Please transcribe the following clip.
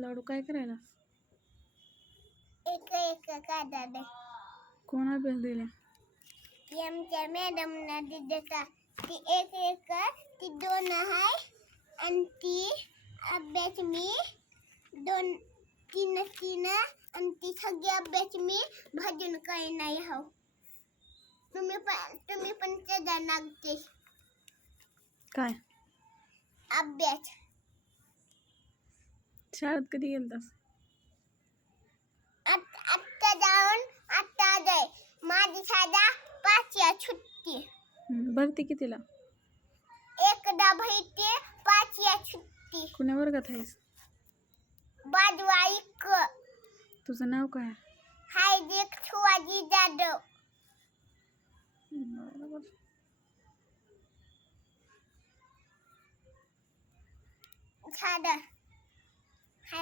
लाडू काय करायला? एक एक काढाले. कोण अभ्यास दिला? आमच्या मॅडमना दिले का ती एक एक ती 2 आहे आणि ती अभ्यास मी 2 3 आणि ती सगळी अभ्यास मी भाजून काही नाही हो. तुम्ही पण त्याला लागते काय अभ्यास. शाळेत कधी गेलतास? आत्ता जाऊन आत्ता आलोय. माझी शाळा 5च्या सुट्टी. भरती कितीला? एकदा भरते 5च्या सुट्टी. कुण्या वर्गात आहेस? बाजवाईक. तुझं नाव काय? हायदिक शिवाजी जाधव. बरोबर. झालं.